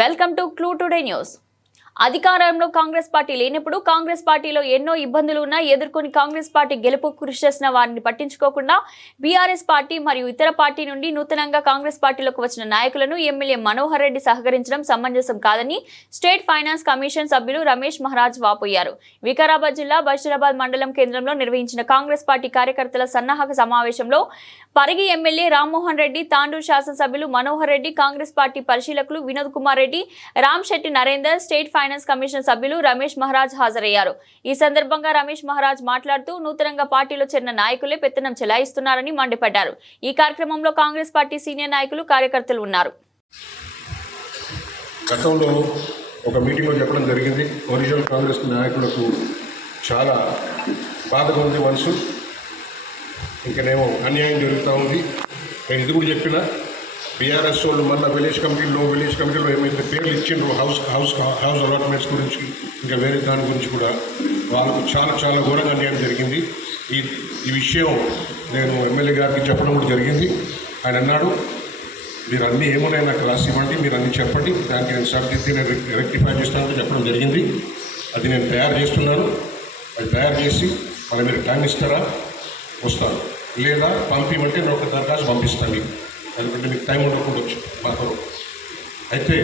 Welcome to clue today news. అధికారంలో Congress party లేనప్పుడు కాంగ్రెస్ పార్టీలో ఎన్నో ఇబ్బందులు ఉన్నా ఎదుర్కొని కాంగ్రెస్ పార్టీ గెలుపు కృషి చేసిన వారిని పట్టించుకోకుండా బీఆర్ఎస్ పార్టీ మరియు ఇతర పార్టీ నుండి నూతనంగా కాంగ్రెస్ పార్టీలోకి వచ్చిన నాయకులను ఎమ్మెల్యే మనోహర్ రెడ్డి సహకరించడం సమంజసం కాదని స్టేట్ ఫైనాన్స్ కమిషన్ సభ్యులు రమేష్ మహారాజ్ వాపోయారు. వికారాబాద్ జిల్లా బషీరాబాద్ మండలం కేంద్రంలో నిర్వహించిన కాంగ్రెస్ పార్టీ కార్యకర్తల సన్నాహక సమావేశంలో పరిగి ఎమ్మెల్యే రామ్మోహన్ రెడ్డి, తాండూరు శాసనసభ్యులు మనోహర్ రెడ్డి, కాంగ్రెస్ పార్టీ పరిశీలకులు Vinod Kumar Reddy, Ram Shetty Narender, state finance commission సభ్యులు రమేష్ మహారాజ్ హాజరయ్యారు. ఈ సందర్భంగా రమేష్ మహారాజ్ మాట్లాడుతూ నూతనంగా పార్టీలో చేరిన నాయకులే పెత్తనం చెలాయిస్తున్నారని మండిపడ్డారు. ఈ కార్యక్రమంలో కాంగ్రెస్ పార్టీ సీనియర్ నాయకులు, కార్యకర్తలు ఉన్నారు. గతంలో ఒక మీటింగ్లో చెప్పడం జరిగింది, ఒరిజినల్ కాంగ్రెస్ నాయకులకు చాలా బాధగా ఉంది మనసు, ఇంకనేమో అన్యాయం జరుగుతూ ఉంది. నేను ఇది కూడా చెప్పిన, బీఆర్ఎస్ వాళ్ళు మళ్ళీ విలేజ్ కమిటీలో ఏమైతే పేర్లు ఇచ్చిండ్రో హౌస్ అలాట్మెంట్స్ గురించి, ఇంకా వేరే దాని గురించి కూడా వాళ్ళకు చాలా ఘోరంగా అన్యాయం జరిగింది. ఈ విషయం నేను ఎమ్మెల్యే గారికి చెప్పడం కూడా జరిగింది. ఆయన అన్నాడు, మీరు అన్నీ ఏమున్నాయి నాకు రాసి ఇవ్వండి, మీరు అన్నీ చెప్పండి, దానికి నేను సరిదిద్ది నేను రెక్టిఫై చేస్తానని చెప్పడం జరిగింది. అది నేను తయారు చేస్తున్నాను. అది తయారు చేసి మళ్ళీ మీరు టైం ఇస్తారా, వస్తాను, లేదా పంపిమంటే నేను ఒక దరఖాస్తు పంపిస్తాను. ఎందుకంటే మీకు టైం ఉండకుండా వచ్చు మాకు. అయితే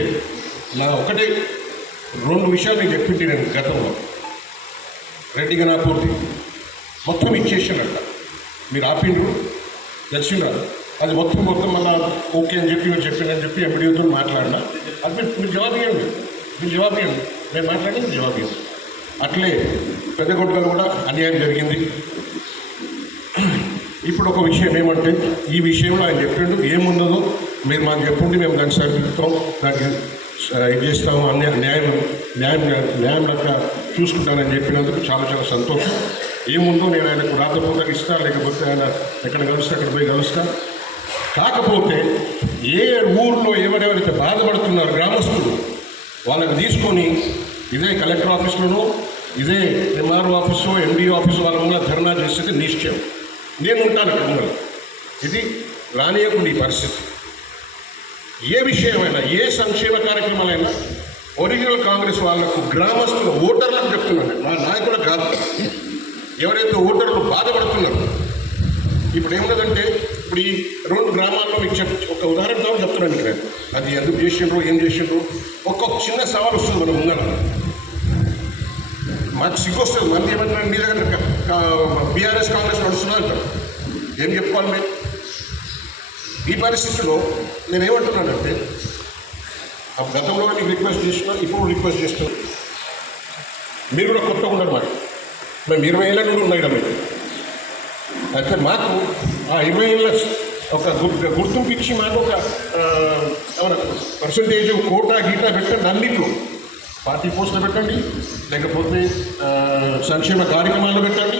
నా ఒకటే 2 విషయాలు నేను చెప్పింది. నేను గతంలో రెడ్డిగా నా పూర్తి మొత్తం ఇచ్చేసానంట, మీరు ఆపిండ్రు తెలిసిండారు. అది మొత్తం మళ్ళీ ఓకే అని చెప్పి మీరు చెప్పిందని చెప్పి ఎంపీడీతో మాట్లాడినా, అది మీరు జవాబు ఇవ్వండి, నేను మాట్లాడి మీరు జవాబు ఇవ్వండి. అట్లే పెద్దగొడ్డలు కూడా అన్యాయం జరిగింది. ఇప్పుడు ఒక విషయం ఏమంటే, ఈ విషయంలో ఆయన చెప్పిండు, ఏమున్నదో మీరు మాకు చెప్పండి, మేము దాన్ని సరిదిద్దుతాం, దానికి ఇది చేస్తాము, న్యాయం లెక్క చూసుకుంటానని చెప్పినందుకు చాలా సంతోషం. ఏముందో నేను ఆయనకు రాతపూర్వక ఇస్తాను, లేకపోతే ఆయన ఎక్కడ కలుస్తే అక్కడ పోయి కలుస్తాను. కాకపోతే ఏ ఊర్లో ఎవరెవరైతే బాధపడుతున్నారు గ్రామస్తులు, వాళ్ళని తీసుకొని ఇదే కలెక్టర్ ఆఫీస్లోనూ, ఇదే ఎంఆర్ఓ ఆఫీసు, ఎండిఓ ఆఫీసు వాళ్ళ ముందు ధర్నా చేసేది నిశ్చయం. నేను ఉంటాను అక్కడ ముందు. ఇది రానియకుండా ఈ పరిస్థితి. ఏ విషయమైనా, ఏ సంక్షేమ కార్యక్రమాలైనా ఒరిజినల్ కాంగ్రెస్ వాళ్లకు, గ్రామస్తుల ఓటర్లకు చెప్తున్నాను, మా నాయకులకు కాదు. ఎవరైతే ఓటర్లు బాధపడుతున్నారు, ఇప్పుడు ఏమున్నదంటే, ఇప్పుడు ఈ 2 గ్రామాల్లో మీకు ఒక ఉదాహరణతో చెప్తున్నాను ఇక్కడ. అది ఎందుకు చేసిండ్రు, ఏం చేసిండ్రు, ఒక్కొక్క చిన్న సవాల్ వస్తుంది మనం ముందర. మాకు సిగ్గొస్తుంది, మంది ఏమంటున్నారు, మీ దగ్గర బీఆర్ఎస్ కాంగ్రెస్ నడుస్తున్నా అంటారు. ఏం చెప్పుకోవాలి మేము ఈ పరిస్థితిలో? నేను ఏమంటున్నానంటే, గతంలో మీకు రిక్వెస్ట్ చేస్తున్నా, ఇప్పుడు రిక్వెస్ట్ చేస్తున్నాను, మీరు కూడా కొత్తగా ఉన్నారు. మేము 20 ఏళ్ళ నుండి ఉన్నాయి కదా మీకు. అయితే మాకు ఆ 20 ఏళ్ళ ఒక గుర్తింపు ఇచ్చి మాకు ఒక పర్సంటేజ్ కోటా గీటా పెట్టండి. అన్నింటిలో పార్టీ పోస్టులు పెట్టండి, లేకపోతే సంక్షేమ కార్యక్రమాలు పెట్టండి.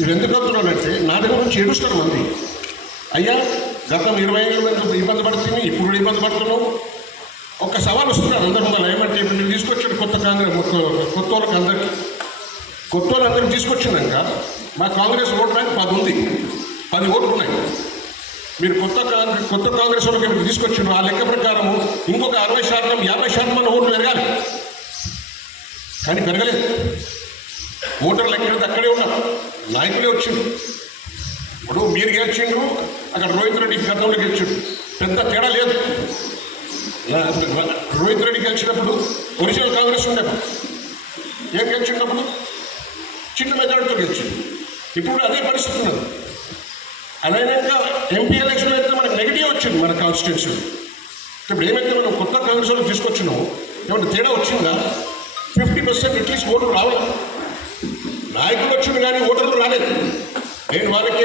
ఇది ఎందుకు అవుతున్నానంటే, నా దగ్గర నుంచి ఏడుస్తారు మంది. అయ్యా, గతం 20 ఏళ్ళ మంది ఇబ్బంది పడుతుంది, ఇప్పుడు కూడా ఇబ్బంది పడుతున్నాం. ఒక సవాల్ వస్తున్నారు అందరి ముందు. ఏమంటే, ఇప్పుడు మీరు తీసుకొచ్చాడు కొత్త వాళ్ళందరికీ తీసుకొచ్చినాక మా కాంగ్రెస్ ఓటు బ్యాంక్ 10 ఉంది, 10 ఓట్లు ఉన్నాయి. మీరు కొత్త కాంగ్రెస్ వాళ్ళకి మీరు తీసుకొచ్చిన ఆ లెక్క ప్రకారము ఇంకొక 60%, 50% మన ఓట్లు పెరగాలి. కానీ పెరగలేదు. ఓటర్లు ఎక్కడైతే అక్కడే ఉన్నారు, నాయకులే వచ్చిండ్రు. ఇప్పుడు మీరు గెలిచిండ్రు, అక్కడ రోహిత్ రెడ్డి గతంలో గెలిచిండు, పెద్ద తేడా లేదు. రోహిత్ రెడ్డి గెలిచినప్పుడు ఒరిజినల్ కాంగ్రెస్ ఉండేప్పుడు, ఏం గెలిచినప్పుడు చిన్న మెజారిటీతో గెలిచింది. ఇప్పుడు అదే పరిస్థితి ఉన్నది. అలాగే ఎంపీ ఎలక్షన్ అయితే మనకు నెగిటివ్ వచ్చింది మన కాన్స్టిట్యున్సీ. ఇప్పుడు ఏమైతే మనం కొత్త కాంగ్రెస్ వాళ్ళు తీసుకొచ్చినామో, ఏమంటే తేడా వచ్చిందా? 50% అట్లీస్ట్ ఓట్లు రావాలి. నాయకులు వచ్చింది కానీ ఓటర్లు రాలేదు. నేను వాళ్ళకి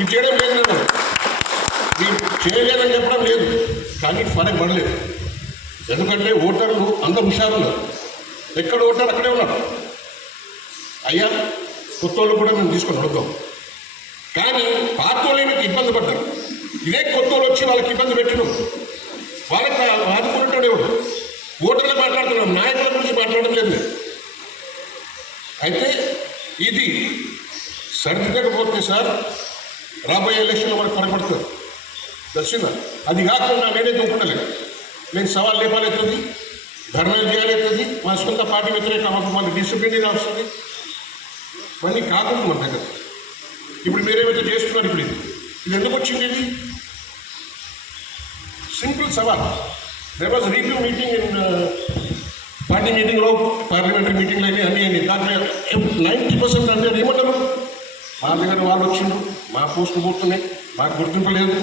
ఇది చేయడం లేదు, నేను చేయలేదని చెప్పడం లేదు, కానీ ఫరక్ పడలేదు. ఎందుకంటే ఓటర్లు అందరూ హుషారున్నారు, ఎక్కడ ఓటర్ అక్కడే ఉన్నారు. అయ్యా, కొత్త వాళ్ళు కూడా మేము తీసుకొని అడుగుతాం, కానీ పాత వాళ్ళకి ఇబ్బంది పడ్డారు. ఇదే కొత్త వాళ్ళు వచ్చి వాళ్ళకి ఇబ్బంది పెట్టడం, వాళ్ళకి ఆదుకున్నట్టు ఎవరు? ఓటర్లు మాట్లాడుతున్నాం, నాయకుల గురించి మాట్లాడడం లేదు. అయితే ఇది సరిదిద్దకపోతే సార్, రాబోయే ఎలక్షన్లో మనకు పరపడుతుంది. తెలిసిందా? అది కాకుండా నేనే చూపడలేదు. నేను సవాల్ లేపాలవుతుంది, ధర్నాలు చేయాలవుతుంది, మా సొంత పార్టీ వ్యతిరేక మళ్ళీ డిసిప్లిన్ వస్తుంది. ఇవన్నీ కాకుండా మన దగ్గర ఇప్పుడు మీరేమైతే చేస్తున్నారు, ఇప్పుడు ఇది ఎందుకు వచ్చింది? ఇది సింపుల్ సవాల్. There was review meeting in party మీటింగ్లో, పార్లమెంటరీ మీటింగ్లో అన్నీ అయ్యింది. దాంట్లో 90% అంటే ఏమంటారు, మా దగ్గర వాళ్ళు వచ్చిండ్రు, మా పోస్టులు పోతున్నాయి, మాకు గుర్తింపు లేదు.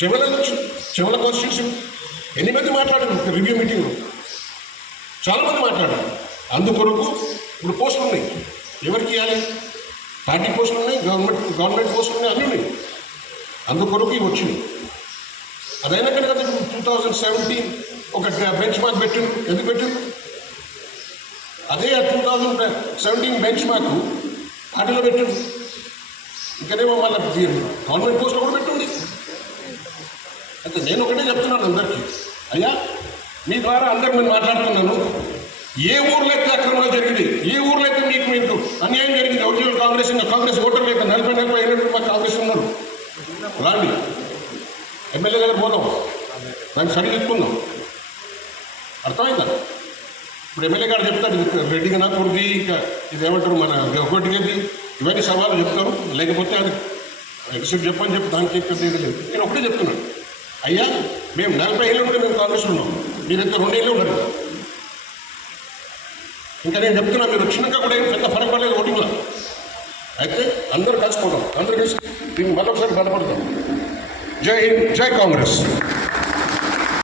చెవల కాన్స్టిట్యూషన్ ఎన్ని మంది మాట్లాడారు రివ్యూ మీటింగ్లో? చాలామంది మాట్లాడారు. అందుకొరకు ఇప్పుడు పోస్టులు ఉన్నాయి, ఎవరికి ఇవ్వాలి? పార్టీ పోస్టులు ఉన్నాయి, గవర్నమెంట్ పోస్టులు ఉన్నాయి, అన్నీ ఉన్నాయి. అందుకొరకు ఇవి వచ్చినాయి. అదైనా కానీ కదా 2017 ఒక బెంచ్ మార్క్ పెట్టిండు. ఎందుకు పెట్టిండు? అదే 2017 బెంచ్ మార్క్ పార్టీలో పెట్టిండు. ఇంకనేమో మళ్ళీ గవర్నమెంట్ పోస్టులో కూడా పెట్టుంది. అయితే నేను ఒకటే చెప్తున్నాను అందరికీ, అయ్యా మీ ద్వారా అందరికి నేను మాట్లాడుతున్నాను. ఏ ఊర్లో అయితే అక్రమాలు జరిగింది, ఏ ఊర్లో అయితే మీకు అన్యాయం జరిగింది, ఒరిజినల్ కాంగ్రెస్ ఓటర్ లేక 40-45 మా కాంగ్రెస్ ఉన్నారు, రాండి ఎమ్మెల్యే దగ్గర పోదాం, దాన్ని సరి చెప్పుకుందాం. అర్థమైందా? ఇప్పుడు ఎమ్మెల్యే గారు చెప్తాడు, రెడ్డిగా నా కుర్ది, ఇంకా ఇది ఏమంటారు మన ఒకటికి ఇవన్నీ సవాళ్ళు చెప్తారు. లేకపోతే అది ఎక్సెప్ట్ చెప్పని చెప్పి దానికి చెప్పేది లేదు. నేను ఒకటే చెప్తున్నాను, అయ్యా మేము 40 ఏళ్ళు కూడా మేము కాంగ్రెస్లో ఉన్నాం, మీరైతే 2 ఏళ్ళే ఉన్నారు. ఇంకా నేను చెప్తున్నా, మీరు వచ్చినాక కూడా ఏం పెద్ద ఫరక్ పడలేదు ఓటింగ్లో. అయితే అందరూ కలిసిపోతాం, అందరూ కలిసి దీన్ని మరొకసారి బలపడతాం. జై హింద్, జై కాంగ్రెస్.